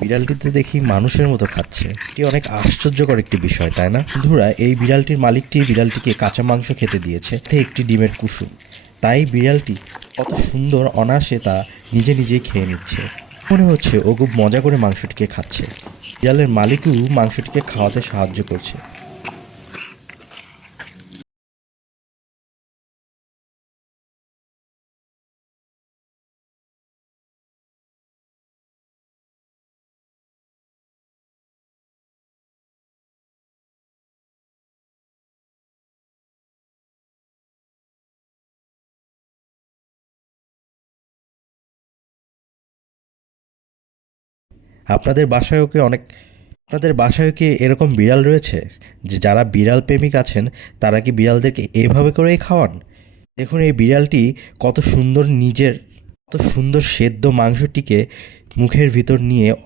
বিড়ালটিতে দেখি মানুষের মতো খাচ্ছে। এটি অনেক আশ্চর্যকর একটি বিষয়, তাই না? বন্ধুরা, এই বিড়ালটির মালিকটি বিড়ালটিকে কাঁচা মাংস খেতে দিয়েছে, একটি ডিমের কুসুম। তাই বিড়ালটি কত সুন্দর অনায়াসে তা নিজে নিজেই খেয়ে নিচ্ছে। মনে হচ্ছে ও খুব মজা করে মাংসটিকে খাচ্ছে। বিড়ালের মালিকও মাংসটিকে খাওয়াতে সাহায্য করছে। আপনাদের বাসায়ও কি অনেক আপনাদের বাসায় কি এরকম বিড়াল রয়েছে যে যারা বিড়াল প্রেমিক আছেন তারা কি বিড়ালদেরকে এভাবে করেই খাওয়ান? দেখুন এই বিড়ালটি কত সুন্দর সেদ্ধ মাংসটিকে মুখের ভিতর নিয়ে